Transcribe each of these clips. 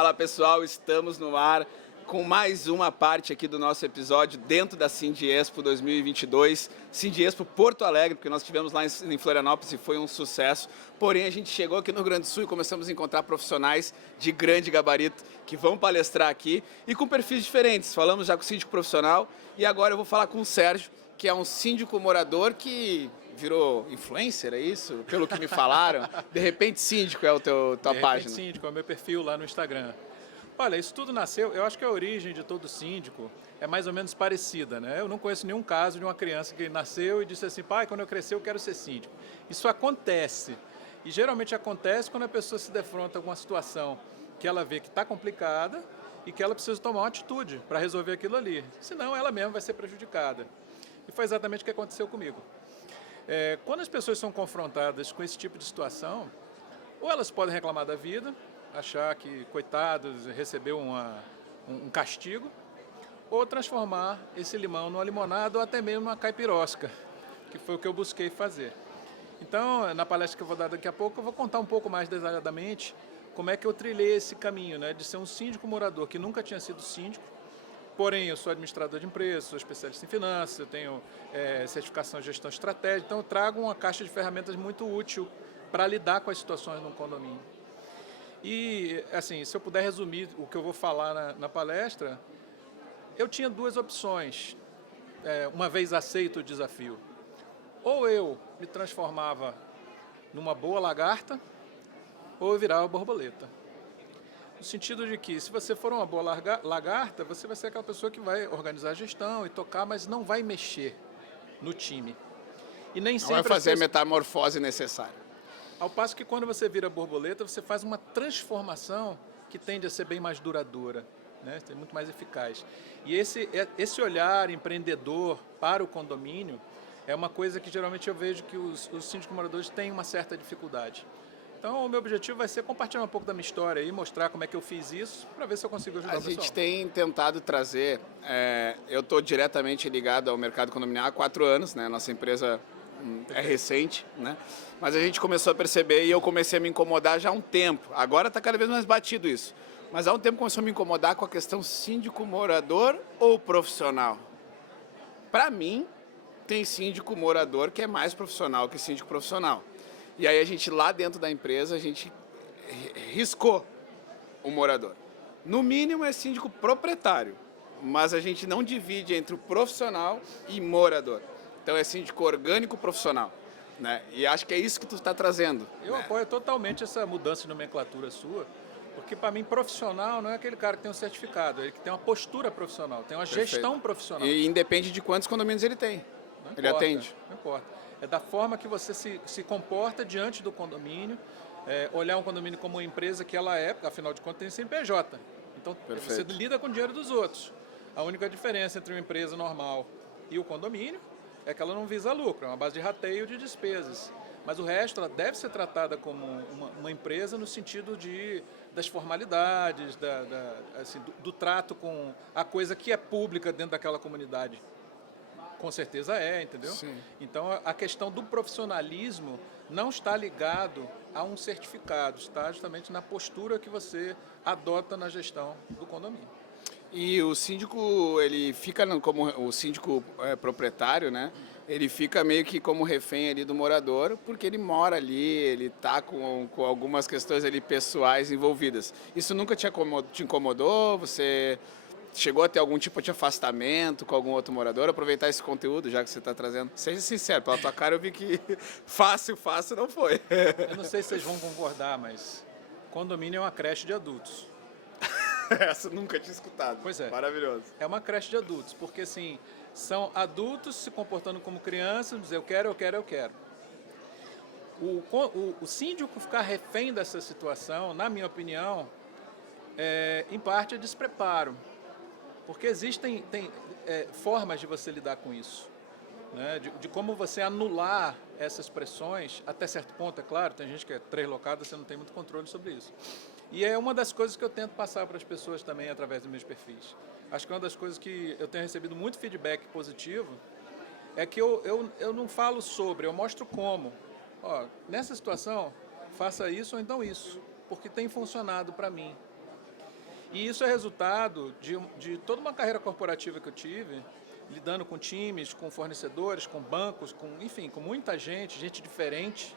Fala pessoal, estamos no ar com mais uma parte aqui do nosso episódio dentro da Sindiexpo 2022, Sindiexpo Porto Alegre, porque nós tivemos lá em Florianópolis e foi um sucesso. Porém, a gente chegou aqui no Rio Grande do Sul e começamos a encontrar profissionais de grande gabarito que vão palestrar aqui e com perfis diferentes. Falamos já com o síndico profissional e agora eu vou falar com o Sérgio, que é um síndico morador que virou influencer, é isso? Pelo que me falaram. De repente, síndico é tua página. Síndico, é o meu perfil lá no Instagram. Olha, isso tudo nasceu, eu acho que a origem de todo síndico é mais ou menos parecida, né? Eu não conheço nenhum caso de uma criança que nasceu e disse assim, pai, quando eu crescer eu quero ser síndico. Isso acontece. E geralmente acontece quando a pessoa se defronta com uma situação que ela vê que está complicada e que ela precisa tomar uma atitude para resolver aquilo ali. Senão ela mesma vai ser prejudicada. E foi exatamente o que aconteceu comigo. Quando as pessoas são confrontadas com esse tipo de situação, ou elas podem reclamar da vida, achar que, coitados, recebeu um castigo, ou transformar esse limão numa limonada ou até mesmo numa caipirosca, que foi o que eu busquei fazer. Então, na palestra que eu vou dar daqui a pouco, eu vou contar um pouco mais detalhadamente como é que eu trilhei esse caminho, né, de ser um síndico morador que nunca tinha sido síndico. Porém, eu sou administrador de empresas, sou especialista em finanças, eu tenho certificação em gestão estratégica, então eu trago uma caixa de ferramentas muito útil para lidar com as situações no condomínio. E, assim, se eu puder resumir o que eu vou falar na palestra, eu tinha duas opções, uma vez aceito o desafio. Ou eu me transformava numa boa lagarta, ou eu virava borboleta. No sentido de que, se você for uma boa lagarta, você vai ser aquela pessoa que vai organizar a gestão e tocar, mas não vai mexer no time. E nem sempre vai fazer a metamorfose necessária. Ao passo que quando você vira borboleta, você faz uma transformação que tende a ser bem mais duradoura, né? É muito mais eficaz. E esse olhar empreendedor para o condomínio é uma coisa que geralmente eu vejo que os síndicos moradores têm uma certa dificuldade. Então, o meu objetivo vai ser compartilhar um pouco da minha história e mostrar como é que eu fiz isso, para ver se eu consigo ajudar o pessoal. A gente tem tentado trazer, eu estou diretamente ligado ao mercado condominial há 4 anos, né? Nossa empresa é recente, né? Mas a gente começou a perceber e eu comecei a me incomodar já há um tempo. Agora está cada vez mais batido isso. Mas há um tempo começou a me incomodar com a questão síndico morador ou profissional. Para mim, tem síndico morador que é mais profissional que síndico profissional. E aí a gente lá dentro da empresa, a gente riscou o morador. No mínimo é síndico proprietário, mas a gente não divide entre o profissional e morador. Então é síndico orgânico profissional, né? E acho que é isso que tu está trazendo. Eu apoio totalmente essa mudança de nomenclatura sua, porque para mim profissional não é aquele cara que tem um certificado, é ele que tem uma postura profissional, tem uma gestão profissional. E independe de quantos condomínios ele tem. Não ele importa, atende. Não importa. É da forma que você se comporta diante do condomínio, olhar um condomínio como uma empresa que ela é, afinal de contas tem CNPJ. Então você lida com o dinheiro dos outros. A única diferença entre uma empresa normal e o condomínio é que ela não visa lucro, é uma base de rateio de despesas. Mas o resto, ela deve ser tratada como uma empresa no sentido das formalidades, assim, do trato com a coisa que é pública dentro daquela comunidade. Com certeza entendeu? Sim. Então, a questão do profissionalismo não está ligado a um certificado, está justamente na postura que você adota na gestão do condomínio. E o síndico, ele fica como o síndico proprietário, né? Ele fica meio que como refém ali do morador, porque ele mora ali, ele tá com algumas questões ali pessoais envolvidas. Isso nunca te incomodou? Você chegou a ter algum tipo de afastamento com algum outro morador? Aproveitar esse conteúdo, já que você está trazendo. Seja sincero, pela tua cara eu vi que fácil não foi. Eu não sei se vocês vão concordar, mas condomínio é uma creche de adultos. Essa eu nunca tinha escutado. Pois é. Maravilhoso. É uma creche de adultos, porque assim, são adultos se comportando como crianças, dizer eu quero, eu quero, eu quero. O síndico ficar refém dessa situação, na minha opinião, em parte é despreparo. Porque existem formas de você lidar com isso, né? De como você anular essas pressões, até certo ponto, é claro, tem gente que é translocada, você não tem muito controle sobre isso. E é uma das coisas que eu tento passar para as pessoas também através dos meus perfis. Acho que uma das coisas que eu tenho recebido muito feedback positivo é que eu não falo sobre, eu mostro como. Ó, nessa situação, faça isso ou então isso, porque tem funcionado para mim. E isso é resultado de toda uma carreira corporativa que eu tive, lidando com times, com fornecedores, com bancos, enfim, com muita gente diferente,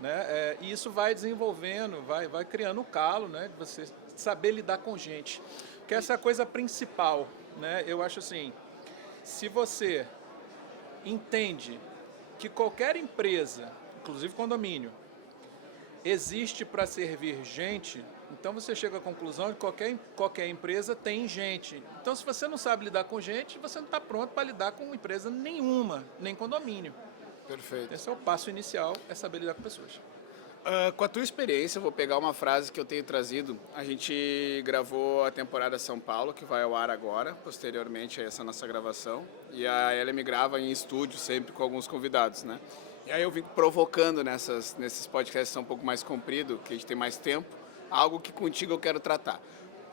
né? E isso vai desenvolvendo, vai criando o calo, né? De você saber lidar com gente. Que essa é a coisa principal, né? Eu acho assim, se você entende que qualquer empresa, inclusive condomínio, existe para servir gente, então você chega à conclusão de que qualquer empresa tem gente. Então, se você não sabe lidar com gente, você não está pronto para lidar com empresa nenhuma, nem condomínio. Perfeito. Esse é o passo inicial, é saber lidar com pessoas. Com a tua experiência, eu vou pegar uma frase que eu tenho trazido. A gente gravou a temporada São Paulo, que vai ao ar agora, posteriormente a essa nossa gravação. E a Ellen me grava em estúdio, sempre com alguns convidados, né? E aí eu vim provocando nesses podcasts que são um pouco mais compridos, que a gente tem mais tempo, algo que contigo eu quero tratar.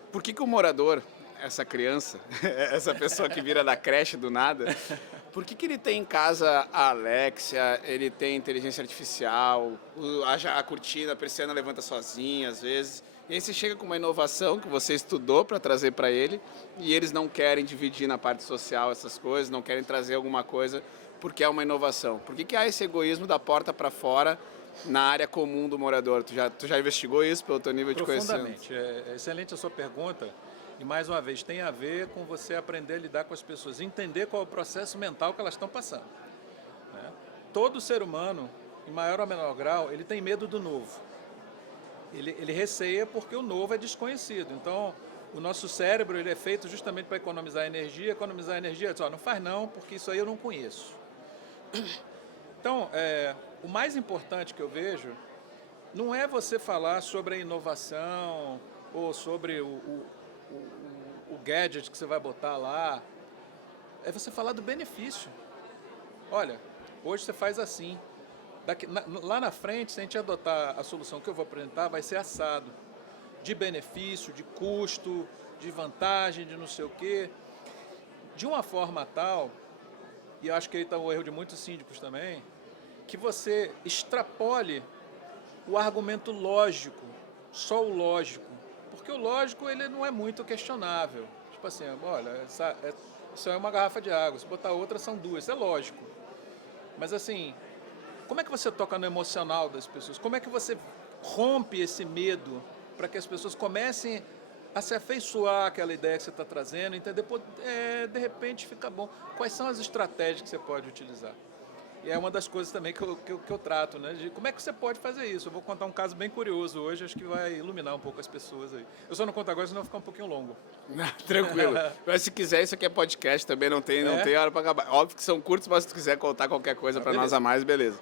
Por que o morador, essa criança, essa pessoa que vira da creche do nada, por que ele tem em casa a Alexia, ele tem inteligência artificial, a cortina, a persiana levanta sozinha às vezes, e aí você chega com uma inovação que você estudou para trazer para ele, e eles não querem dividir na parte social essas coisas, não querem trazer alguma coisa porque é uma inovação. Por que há esse egoísmo da porta para fora na área comum do morador? Tu já investigou isso pelo teu nível de conhecimento? Profundamente. É excelente a sua pergunta. E, mais uma vez, tem a ver com você aprender a lidar com as pessoas, entender qual é o processo mental que elas estão passando. Né? Todo ser humano, em maior ou menor grau, ele tem medo do novo. Ele receia porque o novo é desconhecido. Então, o nosso cérebro ele é feito justamente para economizar energia. Economizar energia, diz, não faz não, porque isso aí eu não conheço. Então, o mais importante que eu vejo não é você falar sobre a inovação ou sobre o gadget que você vai botar lá, é você falar do benefício. Olha, hoje você faz assim, lá na frente, se a gente adotar a solução que eu vou apresentar, vai ser assado, de benefício, de custo, de vantagem, de não sei o quê, de uma forma tal, e eu acho que aí está o erro de muitos síndicos também, que você extrapole o argumento lógico, só o lógico. Porque o lógico ele não é muito questionável. Tipo assim, olha, isso é uma garrafa de água, se botar outra são duas, isso é lógico. Mas assim, como é que você toca no emocional das pessoas? Como é que você rompe esse medo para que as pessoas comecem a se afeiçoar àquela ideia que você está trazendo, entender? De repente fica bom. Quais são as estratégias que você pode utilizar? E é uma das coisas também que eu trato, né? De como é que você pode fazer isso? Eu vou contar um caso bem curioso hoje, acho que vai iluminar um pouco as pessoas aí. Eu só não conto agora, senão vai ficar um pouquinho longo. Tranquilo. Mas se quiser, isso aqui é podcast também, não tem hora para acabar. Óbvio que são curtos, mas se tu quiser contar qualquer coisa para nós a mais, beleza.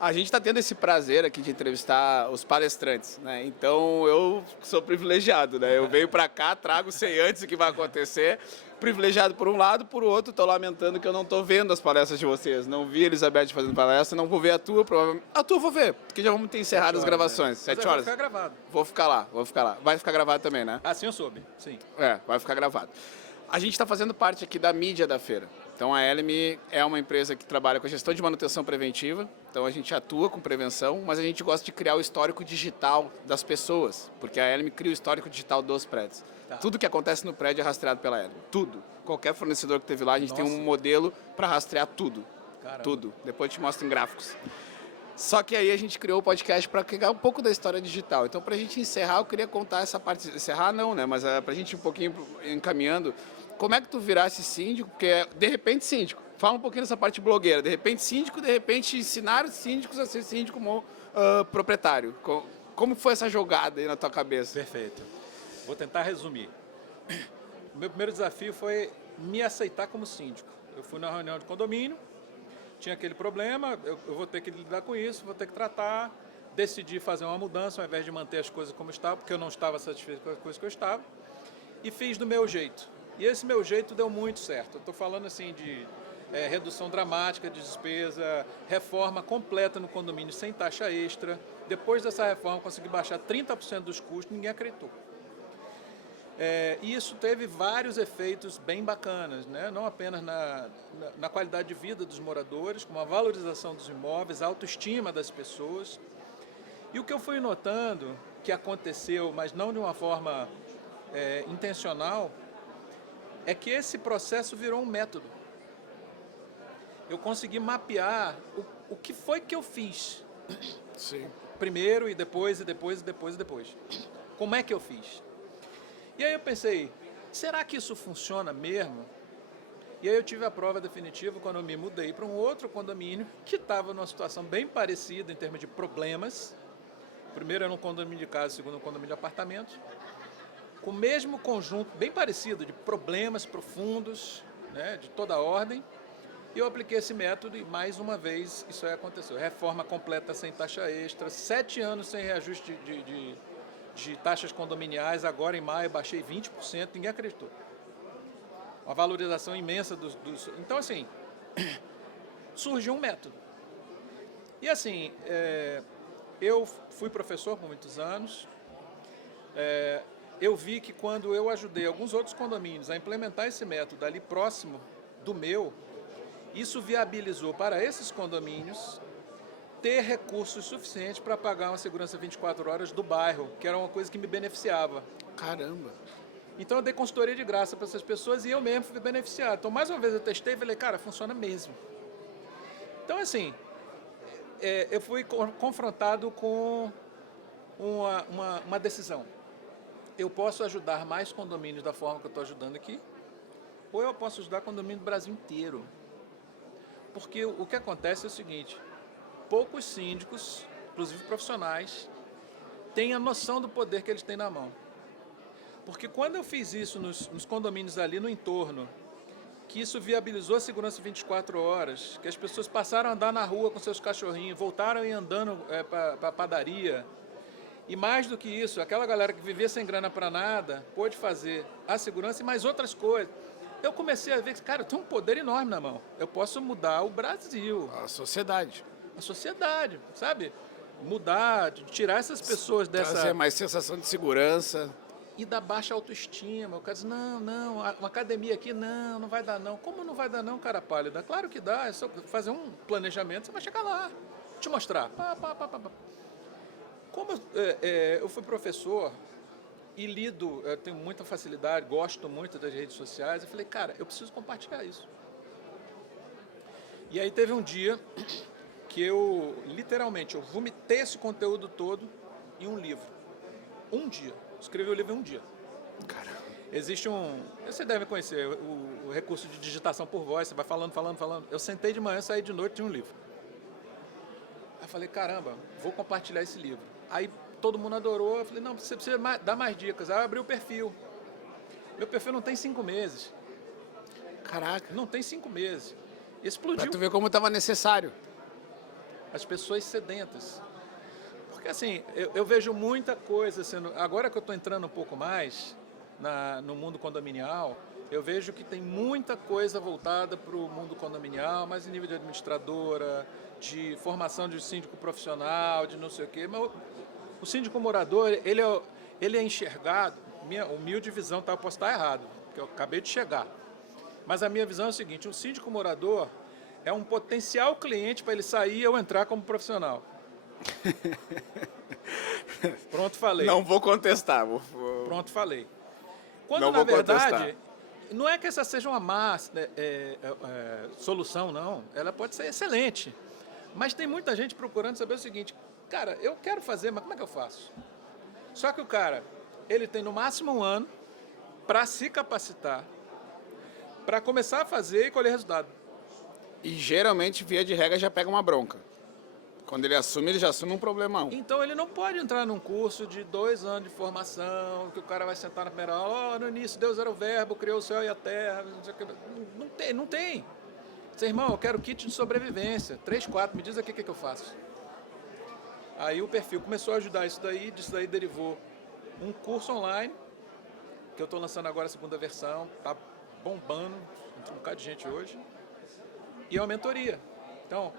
A gente está tendo esse prazer aqui de entrevistar os palestrantes, né? Então eu sou privilegiado, né? Eu venho para cá, trago, sei antes o que vai acontecer. Privilegiado por um lado, por outro, estou lamentando que eu não estou vendo as palestras de vocês. Não vi a Elizabeth fazendo palestra, não vou ver a tua, provavelmente. A tua eu vou ver, porque já vamos ter encerrado as gravações. 7 horas. Vai ficar gravado. Vou ficar lá. Vai ficar gravado também, né? Assim eu soube, sim. Vai ficar gravado. A gente está fazendo parte aqui da mídia da feira. Então a Elmi é uma empresa que trabalha com a gestão de manutenção preventiva. Então a gente atua com prevenção, mas a gente gosta de criar o histórico digital das pessoas, porque a Elmi cria o histórico digital dos prédios. Tá. Tudo que acontece no prédio é rastreado pela Elmi. Tudo. Qualquer fornecedor que teve lá, a gente tem um modelo para rastrear tudo. Caramba. Tudo. Depois eu te mostro em gráficos. Só que aí a gente criou o podcast para pegar um pouco da história digital. Então, para a gente encerrar, eu queria contar essa parte. Encerrar não, né? Mas para a gente ir um pouquinho encaminhando. Como é que tu virasse síndico? Porque, de repente, síndico. Fala um pouquinho dessa parte blogueira. De repente, síndico, de repente, ensinar os síndicos a ser síndico como proprietário. Como foi essa jogada aí na tua cabeça? Perfeito. Vou tentar resumir. O meu primeiro desafio foi me aceitar como síndico. Eu fui na reunião de condomínio, tinha aquele problema, eu vou ter que lidar com isso, vou ter que tratar, decidi fazer uma mudança ao invés de manter as coisas como estavam, porque eu não estava satisfeito com as coisas que eu estava, e fiz do meu jeito. E esse meu jeito deu muito certo. Eu estou falando assim de redução dramática de despesa, reforma completa no condomínio sem taxa extra. Depois dessa reforma, consegui baixar 30% dos custos, ninguém acreditou. E isso teve vários efeitos bem bacanas, né? Não apenas na qualidade de vida dos moradores, como a valorização dos imóveis, a autoestima das pessoas. E o que eu fui notando que aconteceu, mas não de uma forma intencional é que esse processo virou um método. Eu consegui mapear o que foi que eu fiz. Sim. Primeiro e depois, e depois, e depois, e depois. Como é que eu fiz? E aí eu pensei, será que isso funciona mesmo? E aí eu tive a prova definitiva quando eu me mudei para um outro condomínio que estava numa situação bem parecida em termos de problemas. O primeiro era um condomínio de casa, o segundo um condomínio de apartamentos. Com o mesmo conjunto, bem parecido, de problemas profundos, né, de toda a ordem. E eu apliquei esse método e, mais uma vez, isso aí aconteceu. Reforma completa sem taxa extra, 7 anos sem reajuste de taxas condominiais. Agora, em maio, baixei 20%, ninguém acreditou. Uma valorização imensa dos... Então, assim, surgiu um método. E, assim, eu fui professor por muitos anos. Eu vi que quando eu ajudei alguns outros condomínios a implementar esse método ali próximo do meu, isso viabilizou para esses condomínios ter recursos suficientes para pagar uma segurança 24 horas do bairro, que era uma coisa que me beneficiava. Caramba! Então eu dei consultoria de graça para essas pessoas e eu mesmo fui beneficiado. Então mais uma vez eu testei e falei, cara, funciona mesmo. Então assim, eu fui confrontado com uma decisão. Eu posso ajudar mais condomínios da forma que eu estou ajudando aqui, ou eu posso ajudar condomínio do Brasil inteiro. Porque o que acontece é o seguinte, poucos síndicos, inclusive profissionais, têm a noção do poder que eles têm na mão. Porque quando eu fiz isso nos condomínios ali no entorno, que isso viabilizou a segurança 24 horas, que as pessoas passaram a andar na rua com seus cachorrinhos, voltaram a ir andando para a padaria, e mais do que isso, aquela galera que vivia sem grana para nada, pôde fazer a segurança e mais outras coisas. Eu comecei a ver que, cara, eu tenho um poder enorme na mão. Eu posso mudar o Brasil. A sociedade. A sociedade, sabe? Mudar, tirar essas pessoas dessa... Trazer mais sensação de segurança. E da baixa autoestima. O cara diz, não, uma academia aqui, não vai dar não. Como não vai dar não, cara pálido? Claro que dá, é só fazer um planejamento, você vai chegar lá. Vou te mostrar. Como eu fui professor e lido, eu tenho muita facilidade, gosto muito das redes sociais, eu falei, cara, eu preciso compartilhar isso. E aí teve um dia que eu, literalmente, eu vomitei esse conteúdo todo em um livro. Um dia. Escrevi o livro em um dia. Caramba. Existe você deve conhecer, o recurso de digitação por voz, você vai falando. Eu sentei de manhã, saí de noite de um livro. Aí eu falei, caramba, vou compartilhar esse livro. Aí todo mundo adorou, eu falei, não, você precisa dar mais dicas. Aí eu abri o perfil. Meu perfil não tem 5 meses. Caraca. Não tem 5 meses. Explodiu. Pra tu ver como estava necessário. As pessoas sedentas. Porque assim, eu vejo muita coisa sendo... Agora que eu estou entrando um pouco mais no mundo condominial, eu vejo que tem muita coisa voltada para o mundo condominial, mas em nível de administradora, de formação de síndico profissional, de não sei o quê. Mas o síndico morador, ele é enxergado, minha humilde visão, tá? Eu posso estar errado, porque eu acabei de chegar. Mas a minha visão é o seguinte, um síndico morador é um potencial cliente para ele sair e eu entrar como profissional. Pronto, falei. Não vou contestar. Pronto, falei. Quando, não na vou verdade, contestar. Não é que essa seja uma má solução, não. Ela pode ser excelente. Mas tem muita gente procurando saber o seguinte, cara, eu quero fazer, mas como é que eu faço? Só que o cara, ele tem no máximo 1 ano para se capacitar, para começar a fazer e colher resultado. E geralmente, via de regra, já pega uma bronca. Quando ele já assume um problemão. Então ele não pode entrar num curso de 2 anos de formação, que o cara vai sentar na primeira aula, no início Deus era o verbo, criou o céu e a terra, não tem. Diz, irmão, eu quero kit de sobrevivência, 3, 4, me diz aqui o que eu faço. Aí o perfil começou a ajudar isso daí, disso daí derivou um curso online, que eu estou lançando agora a 2ª versão, tá bombando, entrou um bocado de gente hoje, e é uma mentoria. Então,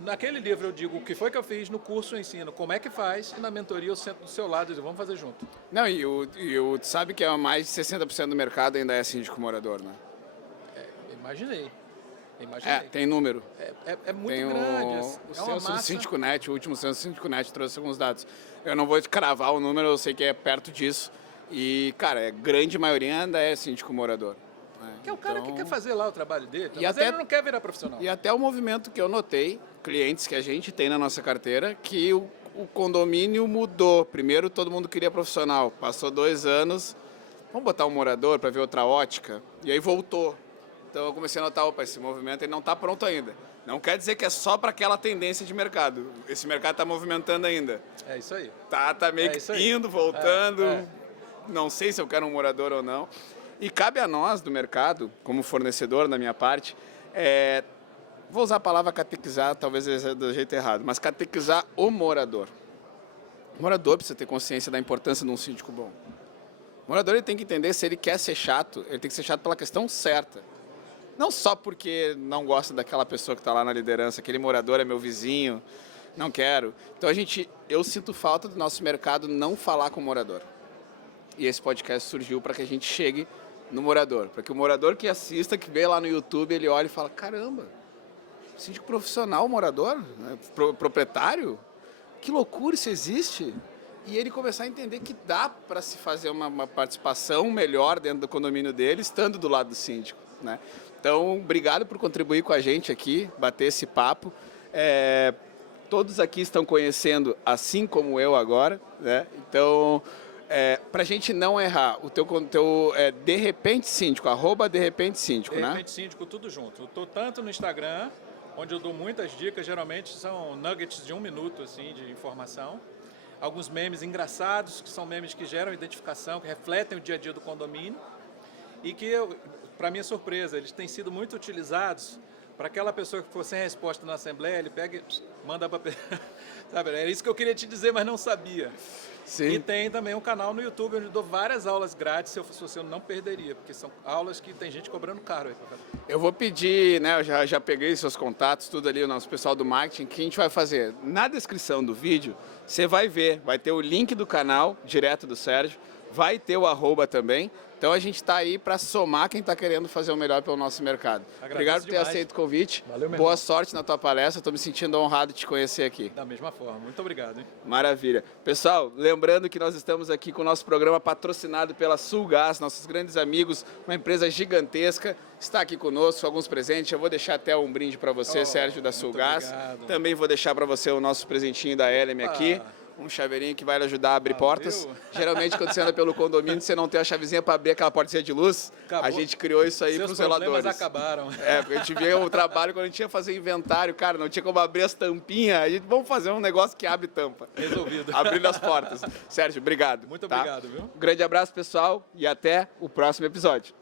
naquele livro eu digo o que foi que eu fiz, no curso eu ensino como é que faz, e na mentoria eu sento do seu lado e digo, vamos fazer junto. Não, tu sabe que mais de 60% do mercado ainda é síndico morador, né? Imaginei. Tem número. É muito tem grande. O é uma censo do massa... Síndico.net, o último censo do Síndico.net trouxe alguns dados. Eu não vou te cravar o número, eu sei que é perto disso, E, cara, a grande maioria ainda é síndico morador. Né? Que é o cara que quer fazer lá o trabalho dele, E mas até- ele não quer virar profissional. E até o movimento que eu notei, clientes que a gente tem na nossa carteira, que o condomínio mudou. Primeiro todo mundo queria profissional, passou 2 anos, vamos botar um morador para ver outra ótica, e aí voltou. Então eu comecei a notar, opa, esse movimento ele não está pronto ainda. Não quer dizer que é só para aquela tendência de mercado. Esse mercado está movimentando ainda. É isso aí. Tá meio É que isso aí. indo, voltando. É. Não sei se eu quero um morador ou não. E cabe a nós do mercado, como fornecedor da minha parte, vou usar a palavra catequizar, talvez seja do jeito errado, mas catequizar o morador. O morador precisa ter consciência da importância de um síndico bom. O morador ele tem que entender, se ele quer ser chato, ele tem que ser chato pela questão certa. Não só porque não gosta daquela pessoa que está lá na liderança, aquele morador é meu vizinho, não quero. Então eu sinto falta do nosso mercado não falar com o morador. E esse podcast surgiu para que a gente chegue no morador, para que o morador que assista, que vê lá no YouTube, ele olhe e fala, caramba, síndico profissional, morador, né? Proprietário, que loucura, isso existe? E ele começar a entender que dá para se fazer uma participação melhor dentro do condomínio dele, estando do lado do síndico, né? Então, obrigado por contribuir com a gente aqui, bater esse papo. Todos aqui estão conhecendo, assim como eu agora, né? Então, para a gente não errar, o teu De Repente Síndico, @DeRepenteSíndico, né? De repente, síndico, tudo junto. Eu estou tanto no Instagram, onde eu dou muitas dicas, geralmente são nuggets de 1 minuto assim, de informação. Alguns memes engraçados, que são memes que geram identificação, que refletem o dia a dia do condomínio. E que, para minha surpresa, eles têm sido muito utilizados para aquela pessoa que for sem resposta na Assembleia, ele pega e manda para... Sabe, era isso que eu queria te dizer, mas não sabia. Sim. E tem também um canal no YouTube onde eu dou várias aulas grátis, se eu fosse você eu não perderia, porque são aulas que tem gente cobrando caro aí. Eu vou pedir, né, eu já peguei seus contatos, tudo ali, o nosso pessoal do marketing, que a gente vai fazer. Na descrição do vídeo, você vai ver, vai ter o link do canal, direto do Sérgio, vai ter o @ também. Então a gente está aí para somar quem está querendo fazer o melhor pelo nosso mercado. Obrigado por ter demais. aceito o convite. Valeu, meu Boa irmão. sorte na tua palestra, estou me sentindo honrado de te conhecer aqui. Da mesma forma. Muito obrigado. Hein? Maravilha. Pessoal, lembrando que nós estamos aqui com o nosso programa patrocinado pela Sulgás, nossos grandes amigos, uma empresa gigantesca, está aqui conosco, alguns presentes. Eu vou deixar até um brinde para você, Sérgio, da Sulgás. Obrigado. Também vou deixar para você o nosso presentinho da Eleme aqui. Um chaveirinho que vai lhe ajudar a abrir portas. Geralmente, quando você anda pelo condomínio, você não tem a chavezinha para abrir aquela portinha de luz. Acabou. A gente criou isso aí para Seus os problemas zeladores. acabaram. Porque a gente via o trabalho quando a gente ia fazer inventário, cara, não tinha como abrir as tampinhas. A gente, vamos fazer um negócio que abre tampa. Resolvido. Abrindo as portas. Sérgio, obrigado. Muito tá? obrigado, viu? Um grande abraço, pessoal, e até o próximo episódio.